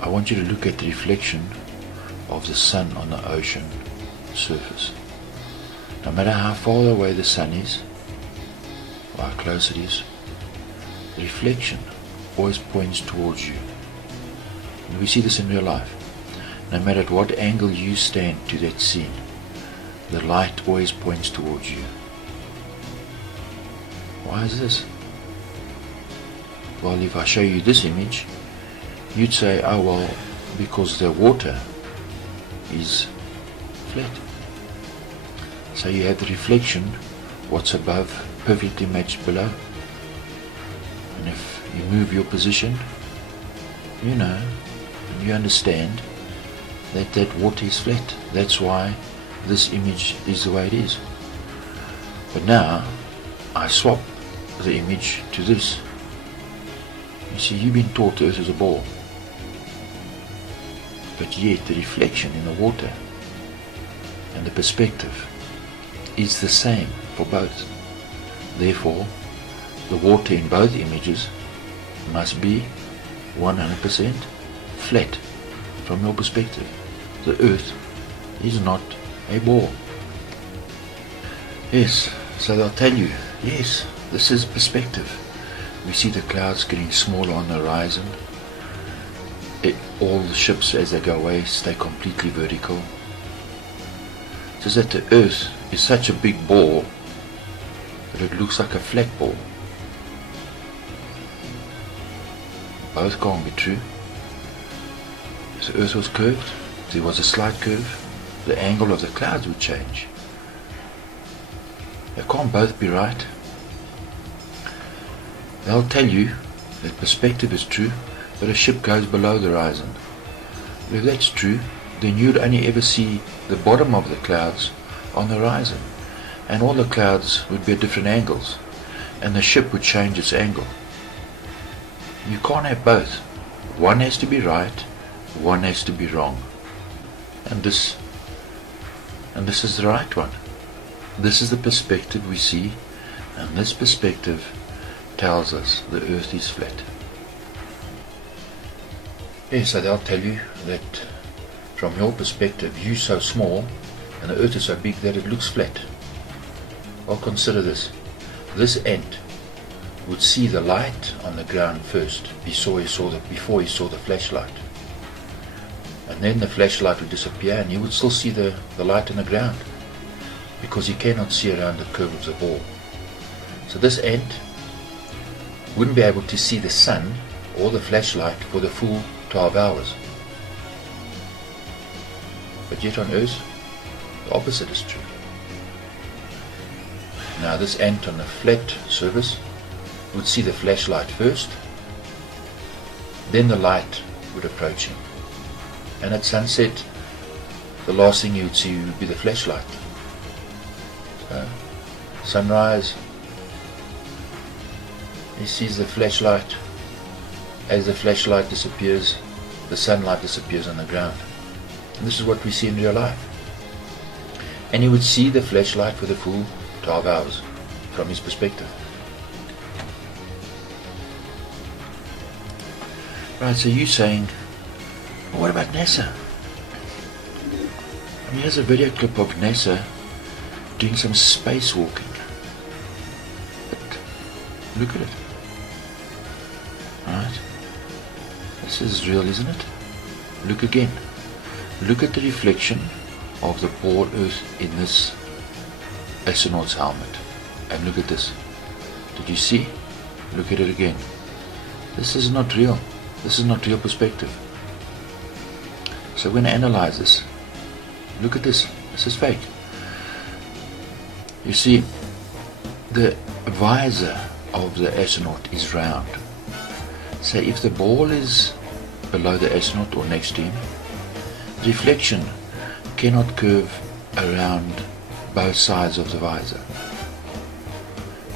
I want you to look at the reflection of the sun on the ocean surface. No matter how far away the sun is, or how close it is, the reflection always points towards you. And we see this in real life. No matter at what angle you stand to that scene, the light always points towards you. Why is this? Well, if I show you this image, you'd say, oh well, because the water is flat. So you have the reflection, what's above perfectly matched below. And if you move your position, you know, and you understand that that water is flat. That's why this image is the way it is. But now I swap the image to this. You see, you've been taught the earth is a ball, but yet the reflection in the water and the perspective is the same for both. Therefore, the water in both images must be 100% flat from your perspective. The earth is not a ball. Yes, so they'll tell you, yes, this is perspective. We see the clouds getting smaller on the horizon. All the ships as they go away stay completely vertical. It's as that the earth is such a big ball that it looks like a flat ball. Both can't be true. If the earth was curved, if there was a slight curve, the angle of the clouds would change. They can't both be right. They'll tell you that perspective is true, but a ship goes below the horizon. If that's true, then you'd only ever see the bottom of the clouds on the horizon, and all the clouds would be at different angles, and the ship would change its angle. You can't have both. One has to be right, one has to be wrong. And this is the right one. This is the perspective we see, and this perspective tells us the earth is flat. Yes, so they'll tell you that from your perspective you're so small and the earth is so big that it looks flat. Well, consider this. This ant would see the light on the ground first before he saw the flashlight. And then the flashlight would disappear and you would still see the light on the ground, because you cannot see around the curve of the ball. So this ant wouldn't be able to see the sun or the flashlight for the full 12 hours. But yet on Earth, the opposite is true. Now this ant on the flat surface would see the flashlight first, then the light would approach him. And at sunset, the last thing you would see would be the flashlight. So, sunrise, he sees the flashlight. As the flashlight disappears, the sunlight disappears on the ground. And this is what we see in real life. And he would see the flashlight for the full 12 hours from his perspective. Right, so you're saying, well, what about NASA? I mean, here's a video clip of NASA doing some spacewalking. But look at it. Right? This is real, isn't it? Look again. Look at the reflection of the ball Earth in this astronaut's helmet. And look at this. Did you see? Look at it again. This is not real. This is not real perspective. So when I analyze this, look at this. This is fake. You see, the visor of the astronaut is round. So if the ball is below the astronaut or next to him, reflection cannot curve around both sides of the visor.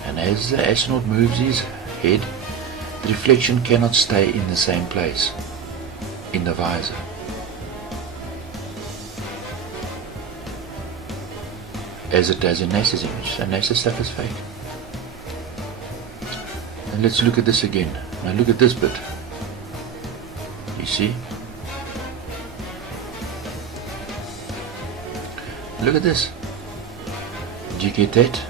And as the astronaut moves his head, the reflection cannot stay in the same place in the visor. As it does in NASA's image. So NASA stuff is fake. And let's look at this again. Now look at this bit. You see? Look at this. Do you get that?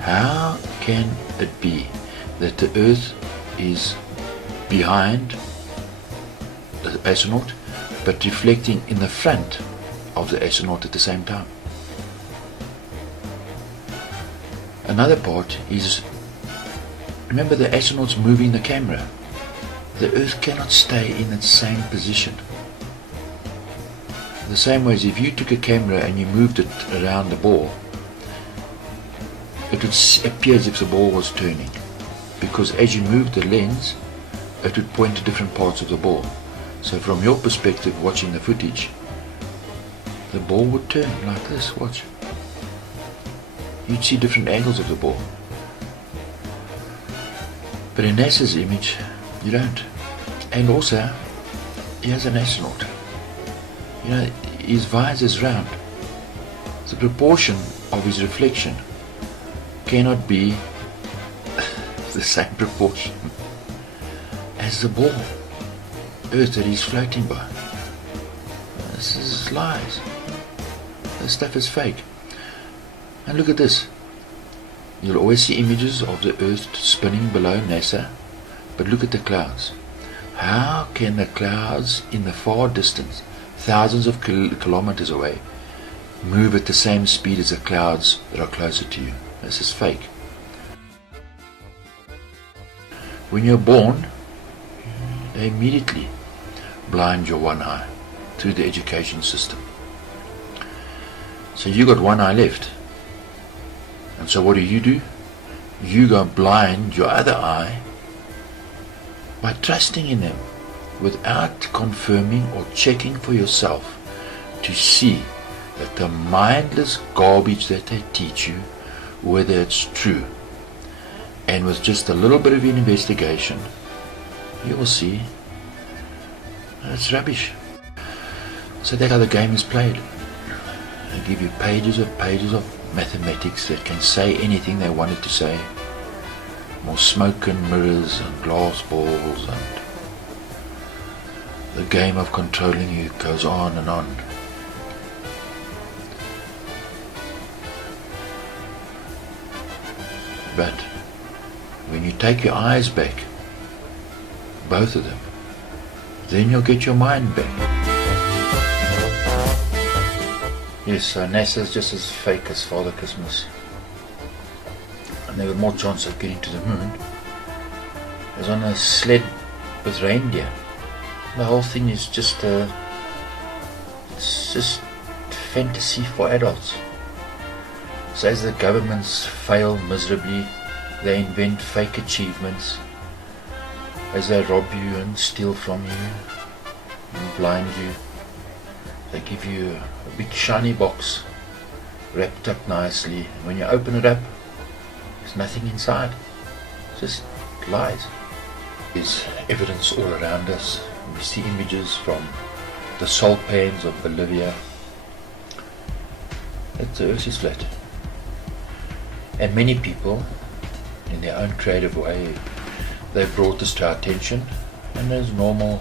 How can it be that the Earth is behind the astronaut but reflecting in the front of the astronaut at the same time? Another part is, remember, the astronaut's moving the camera. The Earth cannot stay in its same position. The same way as if you took a camera and you moved it around the ball, it would appear as if the ball was turning, because as you moved the lens, it would point to different parts of the ball. So from your perspective, watching the footage, the ball would turn like this. Watch. You'd see different angles of the ball. But in NASA's image, you don't. And also, here's an astronaut. You know, his visor's round. The proportion of his reflection cannot be the same proportion as the ball, Earth, that he's floating by. This is lies. This stuff is fake. And look at this. You'll always see images of the Earth spinning below NASA, but look at the clouds. How can the clouds in the far distance, thousands of kilometers away, move at the same speed as the clouds that are closer to you? This is fake. When you're born, they immediately blind your one eye through the education system. So you got one eye left. And so what do? You go blind your other eye by trusting in them without confirming or checking for yourself to see that the mindless garbage that they teach you, whether it's true. And with just a little bit of investigation, you will see that it's rubbish. So that's how the game is played. They give you pages of mathematics that can say anything they wanted to say. More smoke and mirrors and glass balls, and the game of controlling you goes on and on. But when you take your eyes back, both of them, then you'll get your mind back. Yes, so NASA's just as fake as Father Christmas. And they got more chance of getting to the moon. As on a sled with reindeer. The whole thing is just it's just fantasy for adults. So as the governments fail miserably, they invent fake achievements. As they rob you and steal from you and blind you, they give you a big shiny box wrapped up nicely. When you open it up, there's nothing inside. It's just lies. There's evidence all around us. We see images from the salt pans of Bolivia that the Earth is flat. And many people, in their own creative way, they've brought this to our attention, and as normal,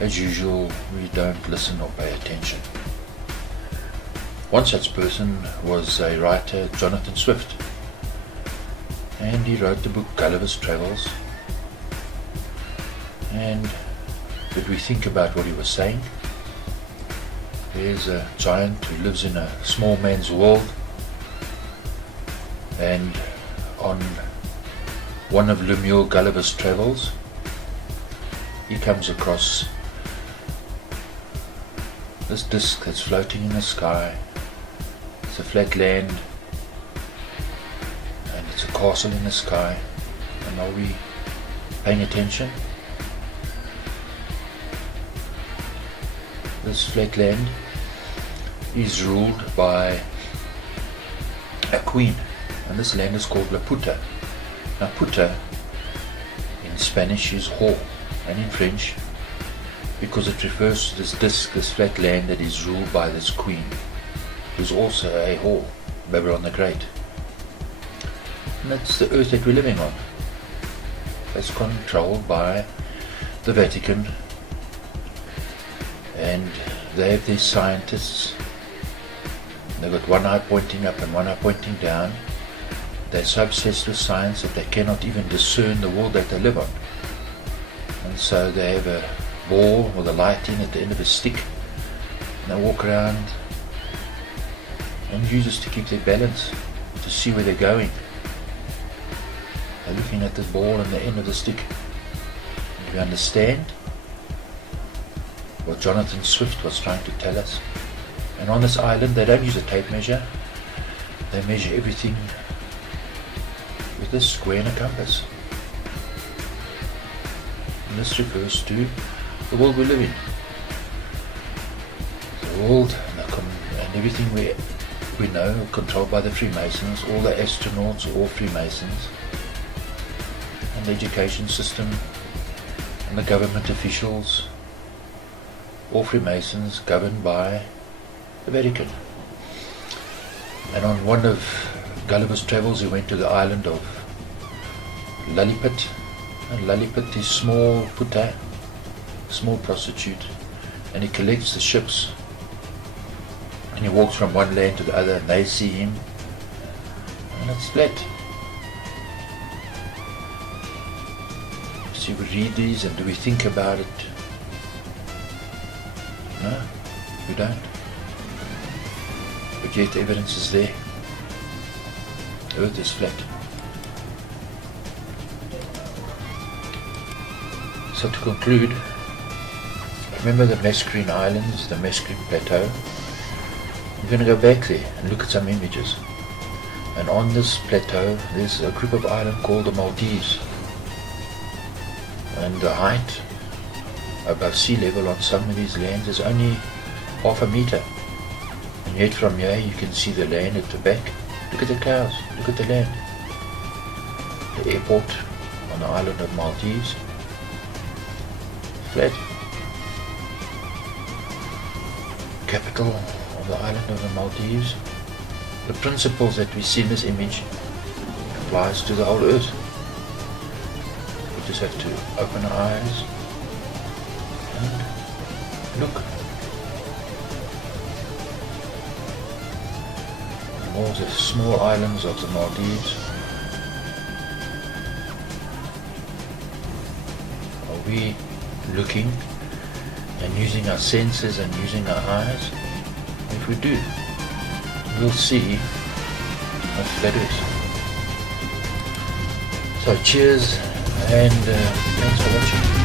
as usual, we don't listen or pay attention. One such person was a writer, Jonathan Swift, and he wrote the book Gulliver's Travels. And did we think about what he was saying? There's a giant who lives in a small man's world, and on one of Lemuel Gulliver's Travels, he comes across this disc that's floating in the sky. It's a flat land, and it's a castle in the sky. And are we paying attention? This flat land is ruled by a queen, and this land is called Laputa. Now Puta in Spanish is whore, and in French, because it refers to this disc, this flat land that is ruled by this queen, who's also a whore, Babylon the Great. And that's the earth that we're living on. It's controlled by the Vatican, and they have their scientists They've got one eye pointing up and one eye pointing down. They're so obsessed with science that they cannot even discern the world that they live on. And so they have a ball with a light in at the end of a stick, and they walk around and use this to keep their balance, to see where they're going. They're looking at the ball and the end of the stick. Do you understand what Jonathan Swift was trying to tell us? And on this island they don't use a tape measure. They measure everything with a square and a compass. And this refers to the world we live in. The world and everything we know controlled by the Freemasons. All the astronauts are all Freemasons. And the education system and the government officials, all Freemasons, governed by the Vatican. And on one of Gulliver's travels he went to the island of Lilliput, and Lilliput is small puta, small prostitute, and he collects the ships and he walks from one land to the other and they see him, and it's flat. See, we read these and do we think about it? No, we don't. But yet the evidence is there. The earth is flat. So to conclude, remember the Mascarene Islands, the Mascarene Plateau. We're going to go back there and look at some images. And on this plateau there's a group of islands called the Maldives. And the height above sea level on some of these lands is only half a meter. And yet from here you can see the land at the back. Look at the clouds, look at the land. The airport on the island of Maldives. Flat. Capital of the island of the Maldives. The principles that we see in this image applies to the whole earth. We just have to open our eyes and look. And all the small islands of the Maldives. Are we looking and using our senses and using our eyes? If we do, we'll see how flat it is. So cheers and thanks for watching.